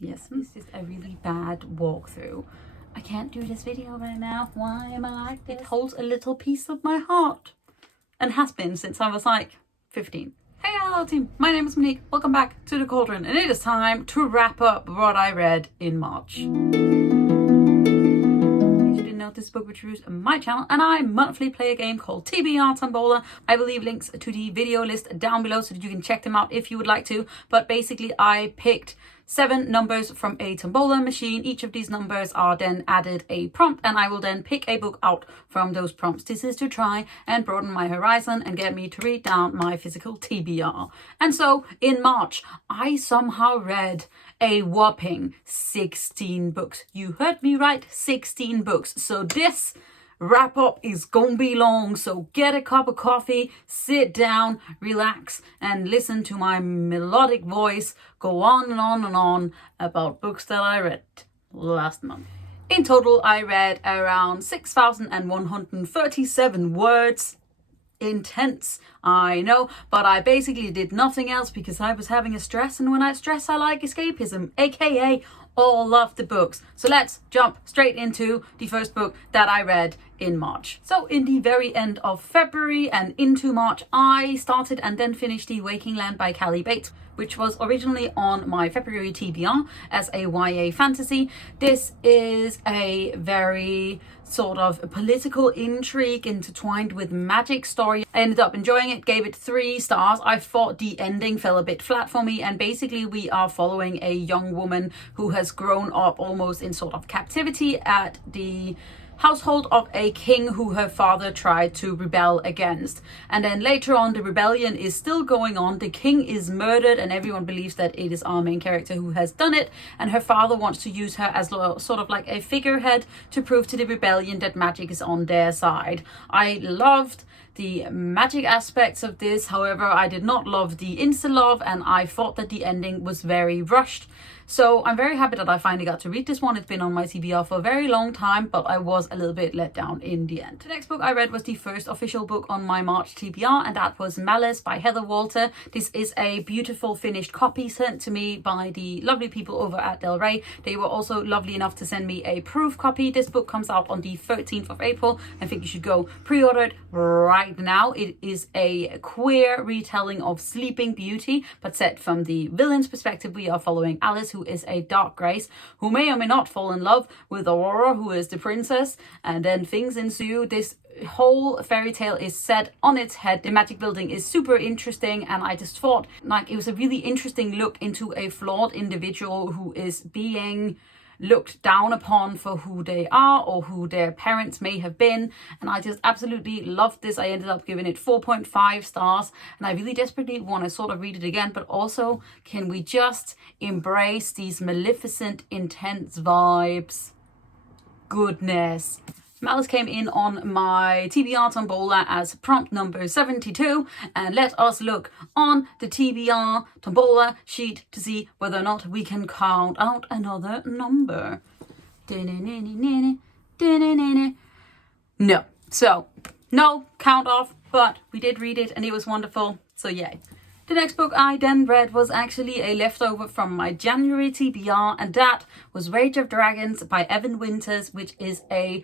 Yes, it's just a really bad walkthrough. I can't do this video right now. Why am I like this? It holds a little piece of my heart. And has been since I was like 15. Hey, hello team. My name is Monique. Welcome back to the Cauldron. And it is time to wrap up what I read in March. This Bookwitch reviews on my channel, and I monthly play a game called TBR Tombola. I will leave links to the video list down below so that you can check them out if you would like to. But basically I picked 7 numbers from a tombola machine. Each of these numbers are then added a prompt, and I will then pick a book out from those prompts. This is to try and broaden my horizon and get me to read down my physical TBR. And so in March, I somehow read a whopping 16 books. You heard me right, 16 books. So this wrap up is gonna be long, so get a cup of coffee, sit down, relax, and listen to my melodic voice go on and on and on about books that I read last month. In total, I read around 6,137 words. Intense, I know, but I basically did nothing else because I was having a stress, and when I stress I like escapism, aka all of the books. So let's jump straight into the first book that I read in March. So in the very end of February and into March, I started and then finished The Waking Land by Callie, which was originally on my February TBR as a YA fantasy. This is a very sort of political intrigue intertwined with magic story. I ended up enjoying it, gave it 3 stars. I thought the ending fell a bit flat for me, and basically we are following a young woman who has grown up almost in sort of captivity at the household of a king who her father tried to rebel against. And then later on, the rebellion is still going on. The king is murdered and everyone believes that it is our main character who has done it. And her father wants to use her as sort of like a figurehead to prove to the rebellion that magic is on their side. I loved the magic aspects of this. However, I did not love the insta-love, and I thought that the ending was very rushed. So I'm very happy that I finally got to read this one. It's been on my TBR for a very long time, but I was a little bit let down in the end. The next book I read was the first official book on my March TBR, and that was Malice by Heather Walter. This is a beautiful finished copy sent to me by the lovely people over at Del Rey. They were also lovely enough to send me a proof copy. This book comes out on the 13th of April. I think you should go pre-order it right now. It is a queer retelling of Sleeping Beauty, but set from the villain's perspective. We are following Alice, who is a dark grace, who may or may not fall in love with Aurora, who is the princess, and then things ensue. This whole fairy tale is set on its head. The magic building is super interesting, and I just thought like it was a really interesting look into a flawed individual who is being looked down upon for who they are or who their parents may have been. And I just absolutely loved this. I ended up giving it 4.5 stars, and I really desperately want to sort of read it again. But also, can we just embrace these maleficent, intense vibes? Goodness. Malice came in on my TBR Tombola as prompt number 72, and let us look on the TBR Tombola sheet to see whether or not we can count out another number. No. So, no count off, but we did read it and it was wonderful, so yay. The next book I then read was actually a leftover from my January TBR, and that was Rage of Dragons by Evan Winters, which is a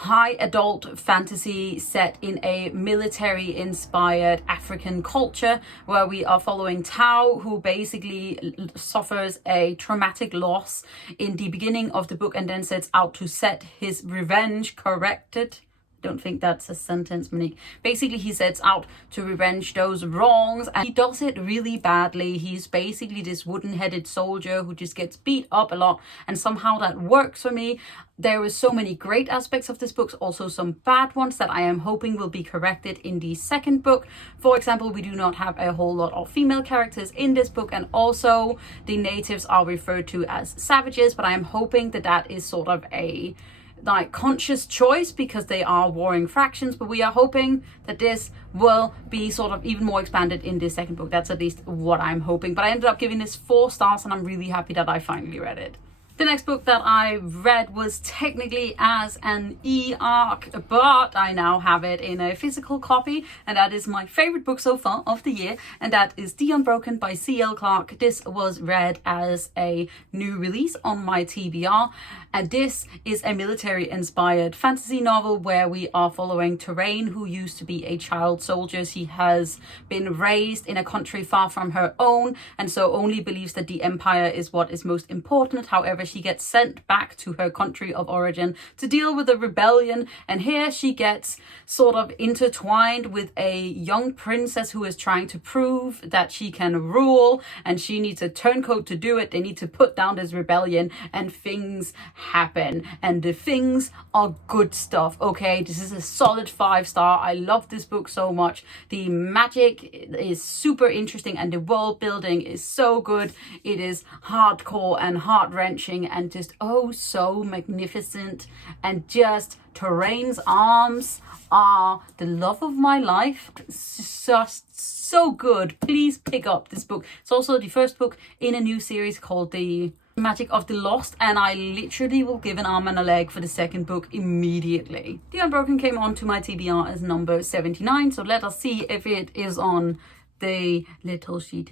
high adult fantasy set in a military inspired African culture, where we are following Tao, who basically suffers a traumatic loss in the beginning of the book and then sets out to set his revenge corrected. Don't think that's a sentence, Monique. Basically, he sets out to revenge those wrongs, and he does it really badly. He's basically this wooden-headed soldier who just gets beat up a lot, and somehow that works for me. There were so many great aspects of this book, also some bad ones that I am hoping will be corrected in the second book. For example, we do not have a whole lot of female characters in this book, and also the natives are referred to as savages, but I am hoping that that is sort of a like conscious choice because they are warring fractions, but we are hoping that this will be sort of even more expanded in this second book. That's at least what I'm hoping. But I ended up giving this 4 stars, and I'm really happy that I finally read it. The next book that I read was technically as an e-arc, but I now have it in a physical copy, and that is my favorite book so far of the year, and that is The Unbroken by C.L. Clarke. This was read as a new release on my TBR, and this is a military-inspired fantasy novel where we are following Terrain, who used to be a child soldier. She has been raised in a country far from her own, and so only believes that the Empire is what is most important. However, she gets sent back to her country of origin to deal with a rebellion, and here she gets sort of intertwined with a young princess who is trying to prove that she can rule, and she needs a turncoat to do it. They need to put down this rebellion, and things happen, and the things are good stuff. Okay, this is a solid 5-star. I love this book so much. The magic is super interesting, and the world building is so good. It is hardcore and heart-wrenching and just oh so magnificent, and just Terrain's arms are the love of my life. It's just so good. Please pick up this book. It's also the first book in a new series called The Magic of the Lost, and I literally will give an arm and a leg for the second book immediately. The Unbroken came onto my TBR as number 79, so let us see if it is on the little sheet.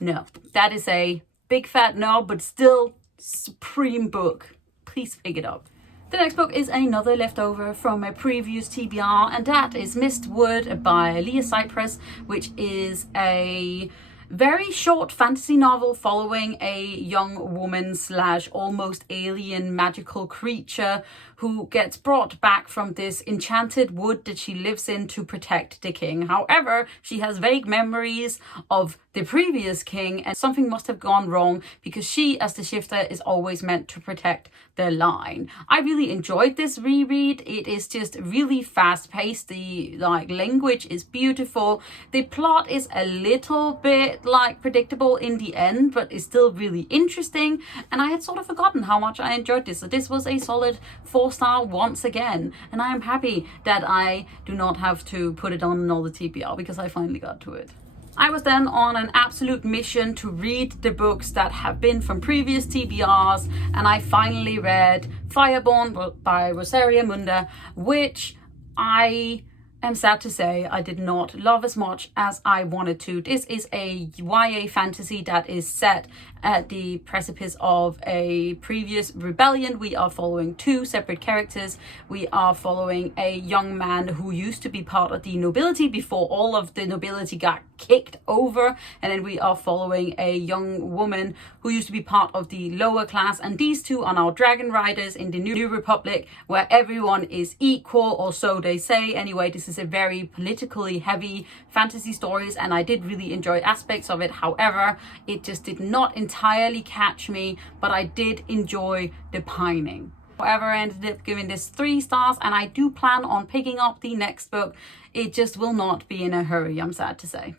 No, that is a big fat no, but still supreme book. Please pick it up. The next book is another leftover from a previous TBR, and that is MistWood by Leah Cypress, which is a very short fantasy novel following a young woman / almost alien magical creature who gets brought back from this enchanted wood that she lives in to protect the king. However, she has vague memories of the previous king, and something must have gone wrong because she, as the shifter, is always meant to protect the line. I really enjoyed this reread. It is just really fast-paced. The language is beautiful. The plot is a little bit predictable in the end, but is still really interesting, and I had sort of forgotten how much I enjoyed this. So this was a solid 4-star once again, and I am happy that I do not have to put it on another TBR because I finally got to it. I was then on an absolute mission to read the books that have been from previous TBRs, and I finally read Fireborne by Rosaria Munda, which I am sad to say I did not love as much as I wanted to. This is a YA fantasy that is set at the precipice of a previous rebellion. We are following 2 separate characters. We are following a young man who used to be part of the nobility before all of the nobility got kicked over, and then we are following a young woman who used to be part of the lower class, and these two are now dragon riders in the New Republic, where everyone is equal, or so they say. Anyway, this is a very politically heavy fantasy stories, and I did really enjoy aspects of it. However, it just did not entirely catch me, but I did enjoy the pining. However, I ended up giving this 3 stars, and I do plan on picking up the next book. It just will not be in a hurry, I'm sad to say.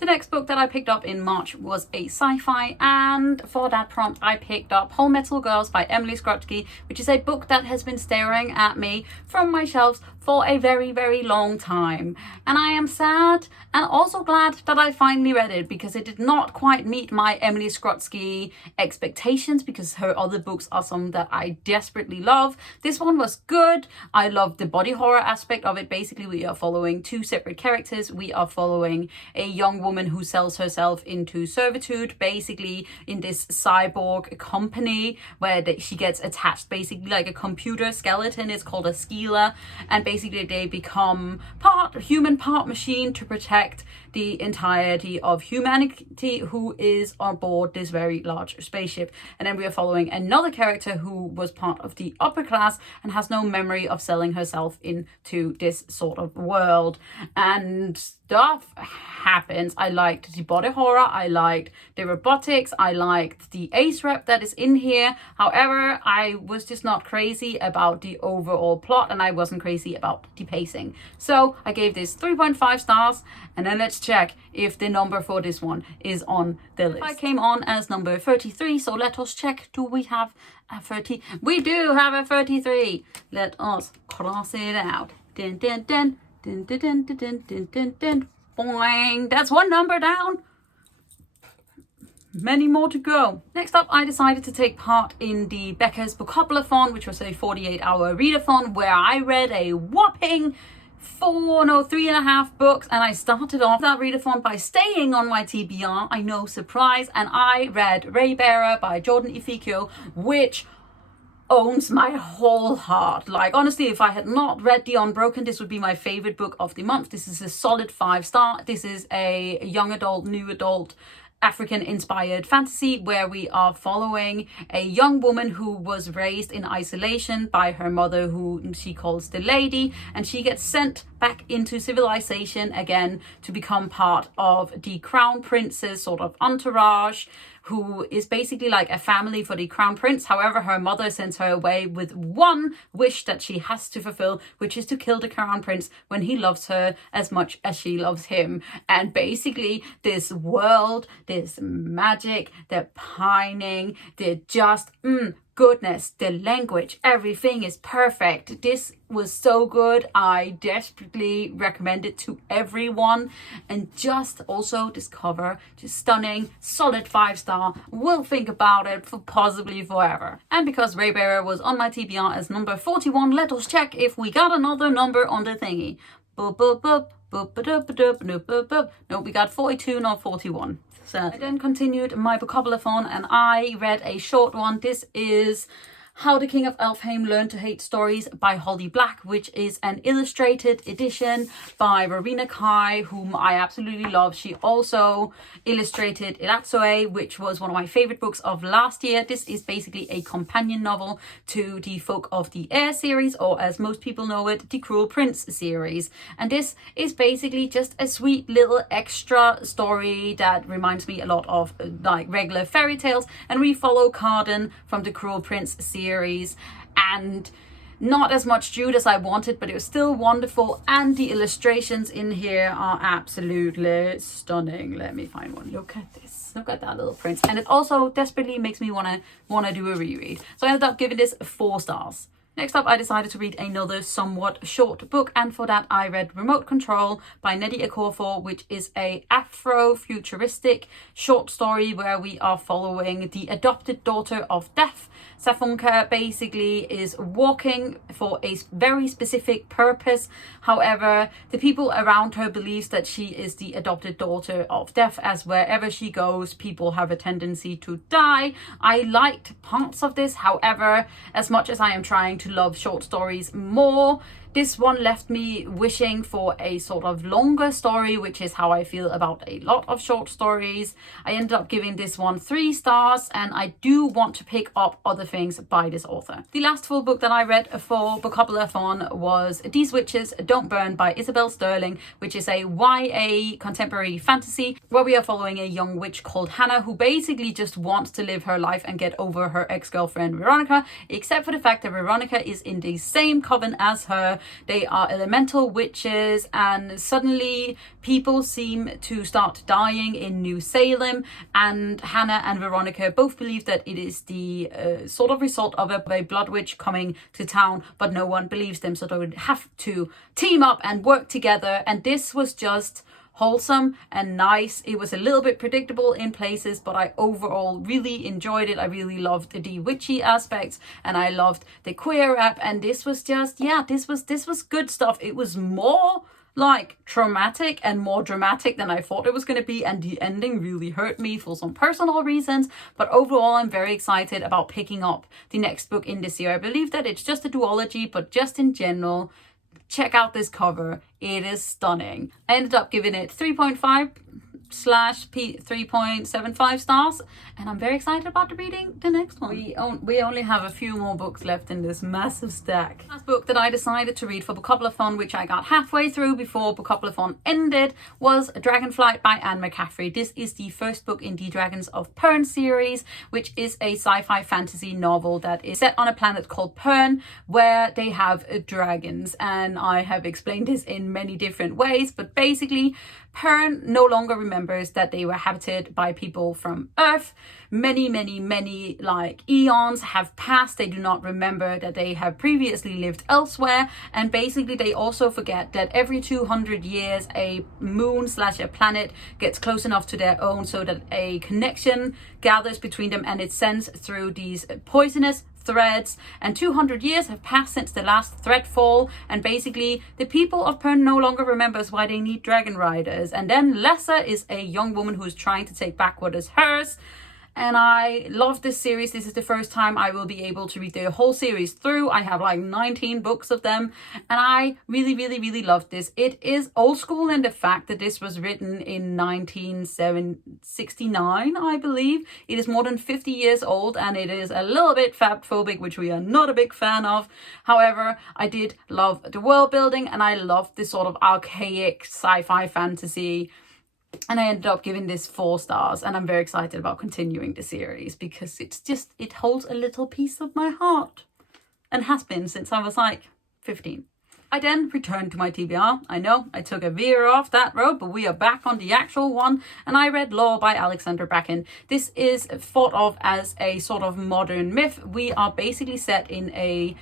The next book that I picked up in March was a sci-fi, and for that prompt I picked up Hullmetal Girls by Emily Skrutskie, which is a book that has been staring at me from my shelves for a very, very long time. And I am sad and also glad that I finally read it, because it did not quite meet my Emily Skrutskie expectations, because her other books are some that I desperately love. This one was good. I loved the body horror aspect of it. Basically, we are following 2 separate characters. We are following a young woman who sells herself into servitude, basically in this cyborg company where she gets attached basically like a computer skeleton. It's called a skeeler, and basically they become part human, part machine to protect the entirety of humanity who is on board this very large spaceship. And then we are following another character who was part of the upper class and has no memory of selling herself into this sort of world. And stuff happens. I liked the body horror, I liked the robotics, I liked the ace rep that is in here. However, I was just not crazy about the overall plot, and I wasn't crazy about the pacing. So I gave this 3.5 stars, and then let's check if the number for this one is on the list. I came on as number 33, so let us check. Do we have a 30? We do have a 33. Let us cross it out. Dun, dun, dun. Dun, dun, dun, dun, dun, dun, dun, dun. Boing. That's one number down. many more to go. Next up, I decided to take part in the Becca's Bookathon, which was a 48-hour readathon where I read a whopping 3.5 books, and I started off that readathon by staying on my TBR. I know, surprise, and I read Raybearer by Jordan Ifueko, which owns my whole heart. Like, honestly, if I had not read the Unbroken, this would be my favorite book of the month. This is a solid 5-star. This is a young adult, new adult, African-inspired fantasy where we are following a young woman who was raised in isolation by her mother, who she calls the Lady, and she gets sent back into civilization again to become part of the Crown Prince's sort of entourage, who is basically like a family for the Crown Prince. However, her mother sends her away with one wish that she has to fulfill, which is to kill the Crown Prince when he loves her as much as she loves him. And basically this world, this magic, the pining, the just goodness, the language, everything is perfect. This was so good. I desperately recommend it to everyone. And just also this cover, just stunning, solid 5-star. Will think about it for possibly forever. And because Raybearer was on my TBR as number 41, let us check if we got another number on the thingy. Boop, boop, boop. No, we got 42, not 41. So I then continued my Bookathon and I read a short one. This is How the King of Elfhame Learned to Hate Stories by Holly Black, which is an illustrated edition by Verena Kai, whom I absolutely love. She also illustrated Iratsoe, which was one of my favorite books of last year. This is basically a companion novel to the Folk of the Air series, or as most people know it, the Cruel Prince series. And this is basically just a sweet little extra story that reminds me a lot of like regular fairy tales. And we follow Carden from the Cruel Prince series, and not as much Jude as I wanted, but it was still wonderful, and the illustrations in here are absolutely stunning. Let me find one. Look at this. Look at that little prince. And it also desperately makes me wanna do a reread. So I ended up giving this 4 stars. Next up, I decided to read another somewhat short book, and for that I read Remote Control by Nnedi Okorafor, which is a Afro-futuristic short story where we are following the adopted daughter of Death. Safunka basically is walking for a very specific purpose. However, the people around her believes that she is the adopted daughter of Death, as wherever she goes, people have a tendency to die. I liked parts of this. However, as much as I am trying to love short stories more, this one left me wishing for a sort of longer story, which is how I feel about a lot of short stories. I ended up giving this one 3 stars, and I do want to pick up other things by this author. The last full book that I read for Bookathon was These Witches Don't Burn by Isabel Sterling, which is a YA contemporary fantasy where we are following a young witch called Hannah, who basically just wants to live her life and get over her ex-girlfriend Veronica, except for the fact that Veronica is in the same coven as her. They are elemental witches, and suddenly people seem to start dying in New Salem, and Hannah and Veronica both believe that it is the sort of result of a blood witch coming to town, but no one believes them, so they would have to team up and work together. And this was just wholesome and nice. It was a little bit predictable in places, but I overall really enjoyed it. I really loved the witchy aspects, and I loved the queer rap, and this was just, yeah, this was good stuff. It was more like traumatic and more dramatic than I thought it was going to be, and the ending really hurt me for some personal reasons. But overall, I'm very excited about picking up the next book in this year. I believe that it's just a duology, but just in general, check out this cover. It is stunning. I ended up giving it 3.5/3.75 stars, and I'm very excited about reading the next one. We only have a few more books left in this massive stack. Last book that I decided to read for Bookathon, which I got halfway through before Bookathon ended, was Dragonflight by Anne McCaffrey. This is the first book in the Dragons of Pern series, which is a sci-fi fantasy novel that is set on a planet called Pern, where they have dragons. And I have explained this in many different ways, but basically Pern no longer remembers remembers that they were habited by people from Earth. Many like eons have passed. They do not remember that they have previously lived elsewhere, and basically they also forget that every 200 years a moon / a planet gets close enough to their own so that a connection gathers between them, and it sends through these poisonous threads, and 200 years have passed since the last thread fall, and basically the people of Pern no longer remembers why they need dragon riders. And then Lesser is a young woman who's trying to take back what is hers. And I love this series. This is the first time I will be able to read the whole series through. I have like 19 books of them, and I really loved this. It is old school in the fact that this was written in 1969, I believe. It is more than 50 years old, and it is a little bit fab-phobic, which we are not a big fan of. However, I did love the world building, and I loved this sort of archaic sci-fi fantasy. And I ended up giving this 4 stars, and I'm very excited about continuing the series because it holds a little piece of my heart, and has been since I was like 15. I then returned to my TBR. I know I took a veer off that road, but we are back on the actual one, and I read Lore by Alexandra Bracken. This is thought of as a sort of modern myth. We are basically set in a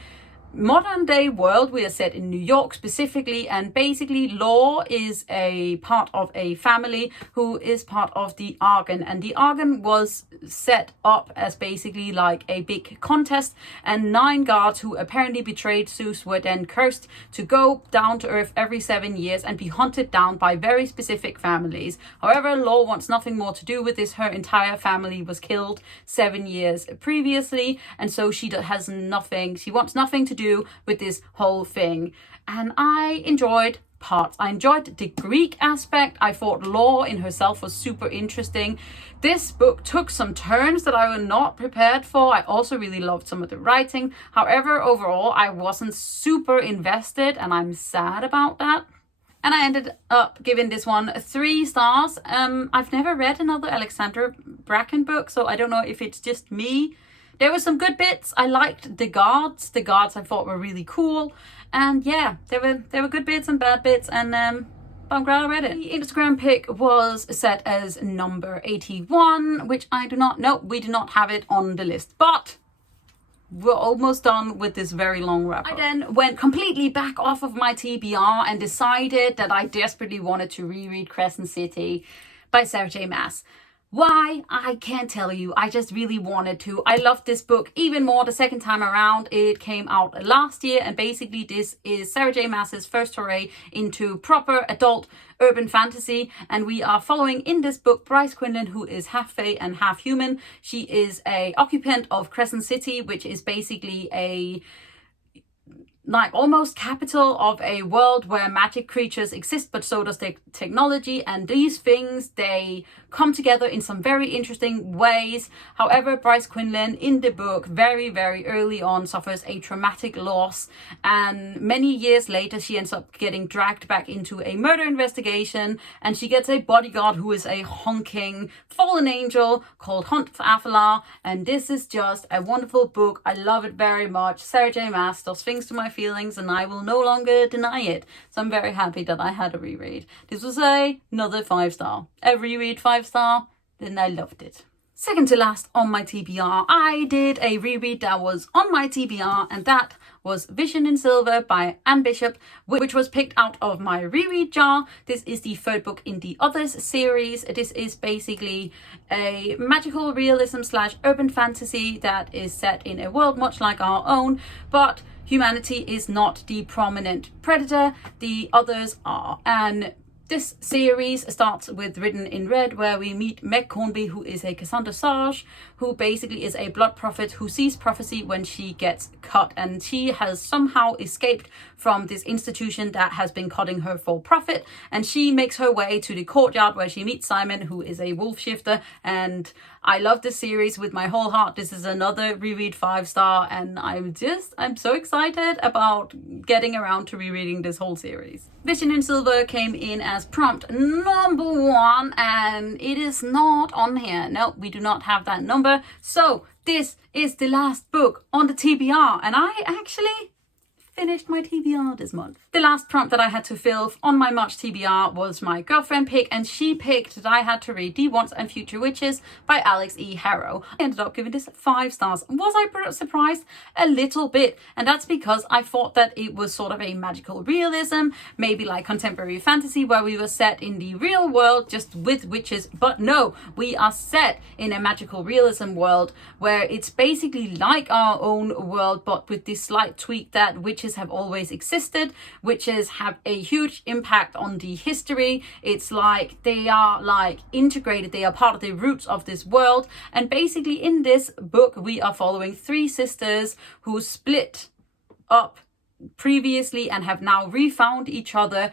modern day world. We are set in New York specifically, and basically Lore is a part of a family who is part of the Argon, and the Argon was set up as basically like a big contest, and 9 guards who apparently betrayed Zeus were then cursed to go down to Earth every 7 years and be hunted down by very specific families. However, Lore wants nothing more to do with this. Her entire family was killed 7 years previously, and so she wants nothing to do with this whole thing. And I enjoyed parts. I enjoyed the Greek aspect. I thought Lore in herself was super interesting. This book took some turns that I was not prepared for. I also really loved some of the writing. However, overall, I wasn't super invested, and I'm sad about that. And I ended up giving this one 3 stars. I've never read another Alexandra Bracken book, so I don't know if it's just me. There were some good bits. I liked the guards. The guards I thought were really cool. And yeah, there were good bits and bad bits, and I'm glad I read it. The Instagram pic was set as number 81, which I do not know. We do not have it on the list, but we're almost done with this very long wrap up. I then went completely back off of my TBR and decided that I desperately wanted to reread Crescent City by Sarah J. Maas. Why? I can't tell you. I just really wanted to. I loved this book even more the second time around. It came out last year, and basically this is Sarah J. Maas's first foray into proper adult urban fantasy, and we are following in this book Bryce Quinlan, who is half fae and half human. She is a occupant of Crescent City, which is basically a like almost capital of a world where magic creatures exist, but so does the technology, and these things, they come together in some very interesting ways. However, Bryce Quinlan in the book very early on suffers a traumatic loss, and many years later she ends up getting dragged back into a murder investigation, and she gets a bodyguard who is a honking fallen angel called Hunt for Athalar. And this is just a wonderful book. I love it very much. Sarah J. Maas does things to my feelings, and I will no longer deny it. So I'm very happy that I had a reread. This was another 5-star. A reread 5-star, then I loved it. Second to last on my TBR, I did a reread that was on my TBR, and that was Vision in Silver by Anne Bishop, which was picked out of my reread jar. This is the 3rd book in the Others series. This is basically a magical realism / urban fantasy that is set in a world much like our own, but humanity is not the prominent predator, the others are. And this series starts with Written in Red, where we meet Meg Cornby, who is a Cassandra Sage, who basically is a blood prophet who sees prophecy when she gets cut, and she has somehow escaped from this institution that has been cutting her for profit, and she makes her way to the courtyard where she meets Simon, who is a wolf shifter. And I love this series with my whole heart. This is another reread 5-star, and I'm so excited about getting around to rereading this whole series. Vision in Silver came in as prompt number 1, and it is not on here. No, we do not have that number. So this is the last book on the TBR, and I actually finished my TBR this month. The last prompt that I had to fill on my March TBR was my girlfriend pick, and she picked that I had to read The Once and Future Witches by Alex E. Harrow. I ended up giving this 5 stars. Was I surprised? A little bit, and that's because I thought that it was sort of a magical realism, maybe like contemporary fantasy where we were set in the real world just with witches, but no, we are set in a magical realism world where it's basically like our own world, but with this slight tweak that witches have always existed. Witches have a huge impact on the history. It's like they are like integrated, they are part of the roots of this world. And basically in this book we are following 3 sisters who split up previously and have now refound each other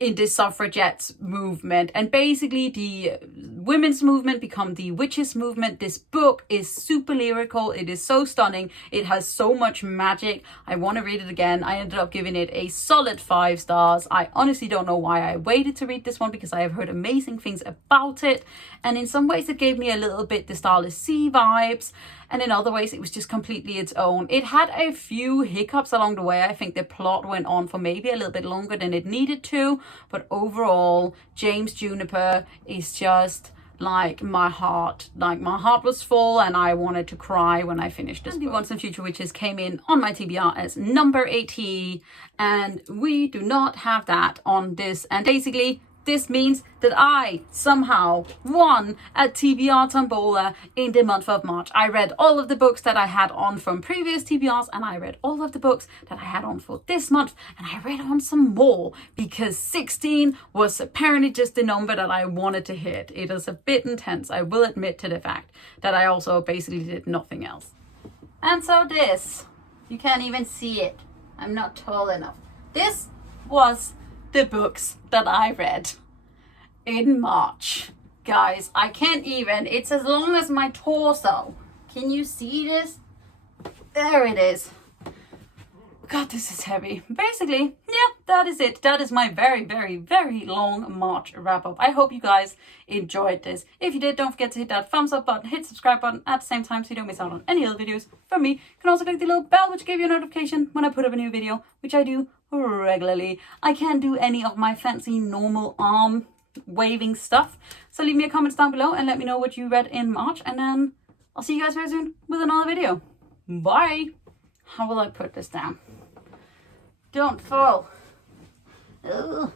in this suffragettes movement, and basically the women's movement become the witches movement. This book is super lyrical. It is so stunning. It has so much magic. I want to read it again. I ended up giving it a solid 5 stars. I honestly don't know why I waited to read this one, because I have heard amazing things about it, and in some ways it gave me a little bit the Starless Sea vibes, and in other ways it was just completely its own. It had a few hiccups along the way. I think the plot went on for maybe a little bit longer than it needed to, but overall James Juniper is just like my heart was full and I wanted to cry when I finished this book. The Once and Future Witches came in on my TBR as number 80, and we do not have that on this, and basically this means that I somehow won at TBR Tombola in the month of March. I read all of the books that I had on from previous TBRs, and I read all of the books that I had on for this month, and I read on some more because 16 was apparently just the number that I wanted to hit. It is a bit intense, I will admit to the fact that I also basically did nothing else. And so this, you can't even see it. I'm not tall enough. This was the books that I read in March. Guys, I can't even, it's as long as my torso. Can you see this? There it is. God, this is heavy. Basically, yeah, that is it. That is my very, very, very long March wrap up. I hope you guys enjoyed this. If you did, don't forget to hit that thumbs up button, hit subscribe button at the same time so you don't miss out on any other videos from me. You can also click the little bell which gives you a notification when I put up a new video, which I do regularly. I can't do any of my fancy normal arm waving stuff, so leave me a comment down below and let me know what you read in March, and then I'll see you guys very soon with another video. Bye. How will I put this down? Don't fall. Ugh.